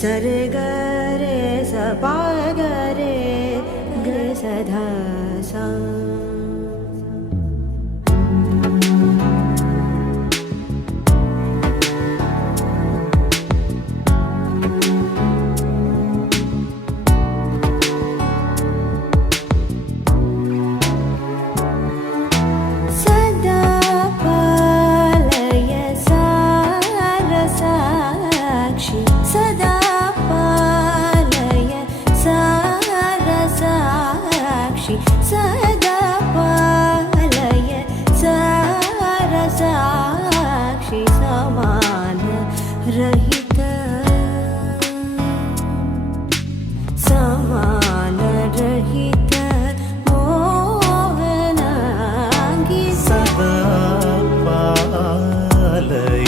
सरे ग रे स पा ग रे ग स ध सा सदा पालय सारसाक्षि समान रहित समान रहित मोहनांगी सदा पालय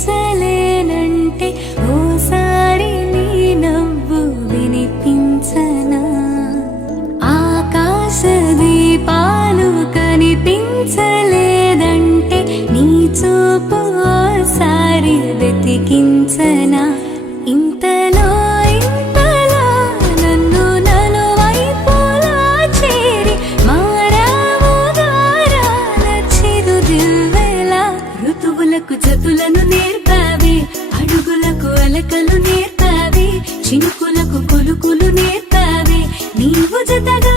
పించలేనంటే ఓసారి నీ నవ్వు వినిపించనా ఆకాశ దీపాలు కనిపించలేదంటే నీ చూపు ఓసారి వెతికించనా ఇంతలో ఇంతలో నన్ను నలువైపులా చేరి మారావు గారాల చిరుదివ్వెలా ఋతువులకు జతులను నేర్పావే అడుగులకు అలకలు నేర్పావే చినుకులకు కొలుకులు నేర్పావే నీవు జతగా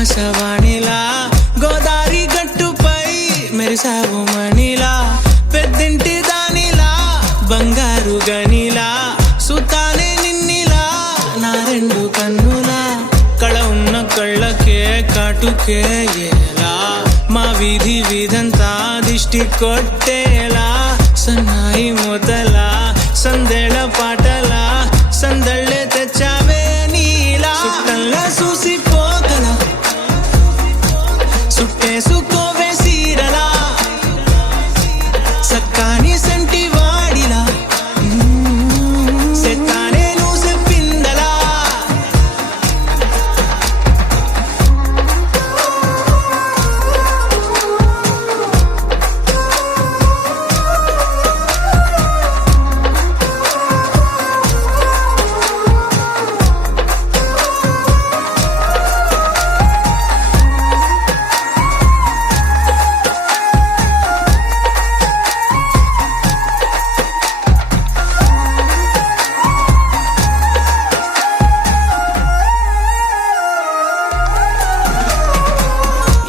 ఆకాశవాణిలా గోదారి గట్టుపై మెరిసావు మణిలా పెద్దింటి దానిలా బంగారు గనిలా సుతానే నిన్నిలా నా రెండు కన్నులా కళ ఉన్న కళ్ళకే కాటుకే ఎలా మా వీధి వీధంతా దిష్టి కొట్టేలా సన్నాయి మొదలా సందేళ పాటలా సందళ్ళే తెచ్చావే నీలా సుట్టల్లా చూసిపోగల సుట్టేసుకోవే సీరలా సక్కాని సంటి వాడిలా సెత్తానే నువ్వు చెప్పిందలా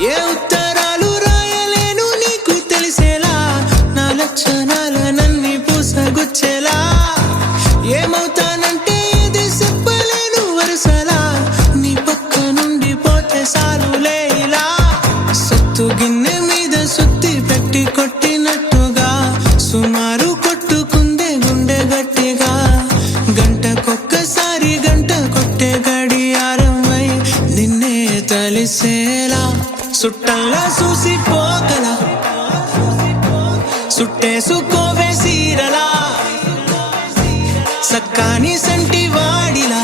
ఏ ఉత్తరాలు రాయలేను నీకు తెలిసేలా నా లక్షణాలనన్నీ పూసగుచ్చేలా ఏమవుతానంటే ఇది చెప్పలేను వరుసలా నీ పక్క నుండి పోతే సాలులే ఇలా సత్తు గిన్నె మీద సుత్తి పెట్టి కొట్టినట్టుగా సుమారు కొట్టుకుందే గుండె గట్టిగా గంటకొక్కసారి గంట కొట్టే గడియారమై నిన్నే తలిసేలా సుట్టల్లా చూసిపోగల సుట్టేసుకోవే సీరలా సక్కాని సంటి వాడిలా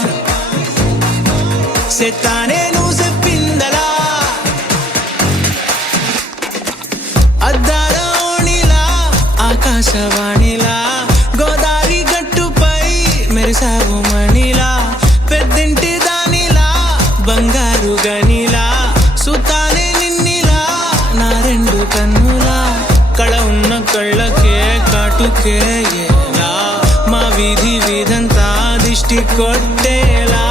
సెత్తానే నువ్వు చెప్పిందలా అద్దాల ఓణిలా ఆకాశవాణిలా గోదారి గట్టుపై మెరిసావు మణిలా పెద్దింటి దానిలా బంగారు గనిలా సుతానే నిన్నిలా నా రెండు కన్నులా కళ ఉన్న కళ్ళకే కాటుకే ఎలా మా వీధి వీధంతా దిష్టి కొట్టేలా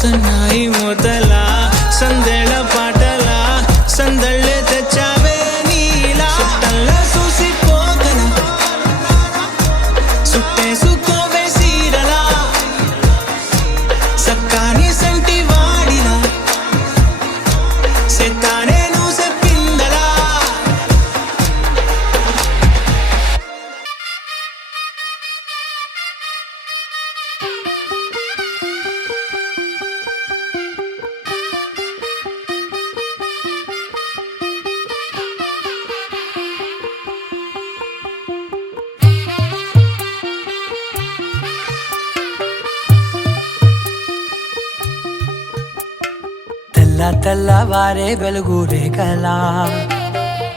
సన్నాయి మొదలా సందేళ పాటలా సందళ్ళే తెచ్చావే నీలా సుట్టల్లా చూసిపోగల సుట్టేసుకోవే సీరలా సక్కాని సంటి వాడిలా సెత్తానే నువ్వు చెప్పిందలా తెల్లవారే వెలుగు రేఖలా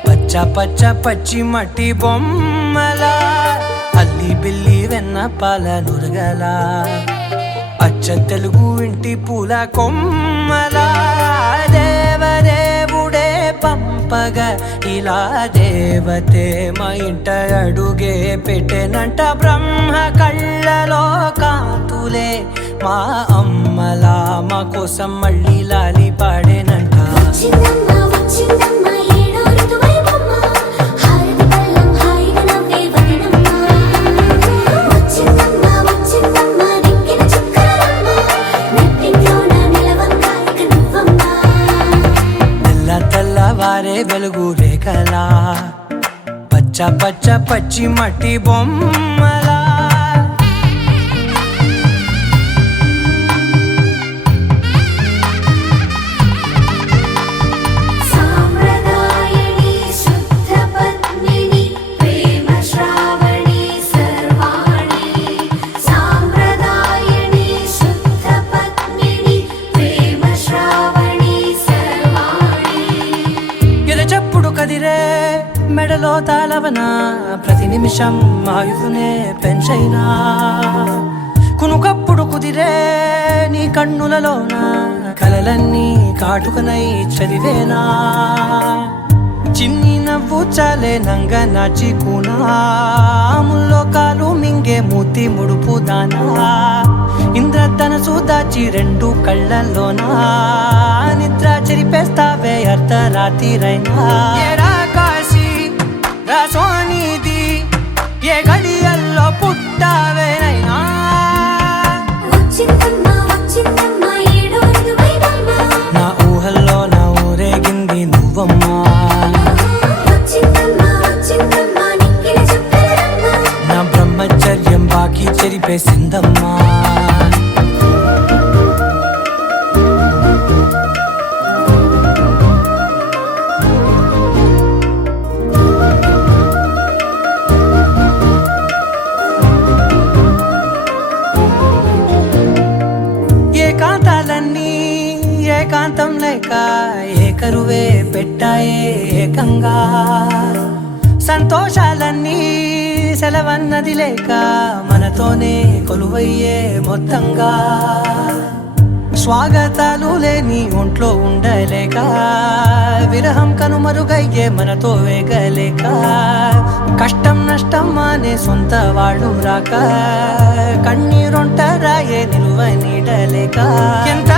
పచ్చ పచ్చ పచ్చి మట్టి బొమ్మలా అల్లి బిల్లి వెన్న పాల నురగలా అచ్చ తెలుగు ఇంటి పూల కొమ్మలా దేవదేవుడే పంపగ ఇలా దేవతే మా ఇంట అడుగే పెట్టెనంట బ్రహ్మ కళ్ళలో కాంతులే మా అమ్మలా మా కోసం మళ్ళీ లాలి పాడేనంట వచ్చిందమ్మ వచ్చిందమ్మ ఏడో ఋతువైవమ్మ హారతి పళ్ళం హాయిగా నవ్వే వదనమ్మ వచ్చిందమ్మ వచ్చిందమ్మ దిక్కిన చుక్కలమ్మ నెట్టింట్లోన నిలవంగా ఇక నువ్వమ్మ తెల్లవారే వెలుగు రేఖలా పచ్చ పచ్చ పచ్చి మట్టి బొమ్మలా సాంప్రదాయని శుద్ధ పద్మిని ప్రేమ శ్రావణి సర్వాణి సాంప్రదాయని శుద్ధ పద్మిని ప్రేమ శ్రావణి సర్వాణి ఎరచప్పుడు కదిరే మెడలో తాళవన ప్రతి నిమిషం ఆయుధునే పెంచైనా కునుకప్పుడు కుదిరే నీ కన్నులలోన కలలన్నీ కాటుకనై చదివేనా చిన్ని నవ్వు చాలే నంగ నాచి కూనాముల్లో కాలు మింగే మూతి ముడుపు దానా ఇంద్రధనసు దాచి రెండు కళ్ళల్లోనా నిద్ర చెరిపేస్తా రాత్రిరైనా ఏరా కాశీ రా సోనిది ఏ గడియల్లో పుట్టావేనైనా వచ్చిందమ్మా వచ్చిందమ్మా ఏడో ఋతువైవమ్మ నా ఊహల్లో నా ఊరేగింది నువ్వమ్మా వచ్చిందమ్మా వచ్చిందమ్మా నిక్కిన చుక్కలమ్మ నా బ్రహ్మచర్యం బాకీ చెరిపేసిందమ్మా ఏకాంతాలన్నీ ఏకాంతం లేక ఏకరువే పెట్టాయే ఏకంగా సంతోషాలన్నీ సెలవన్నది లేక మనతోనే కొలువయ్యే మొత్తంగా స్వాగతాలు లేని ఒంట్లో ఉండలేక విరహం కనుమరుగయ్యే మనతో వేగలేక కష్టం నష్టం అనే సొంత వాళ్ళు రాక కన్నీరొంటరాయే నిలువ నీడలేక ఎంత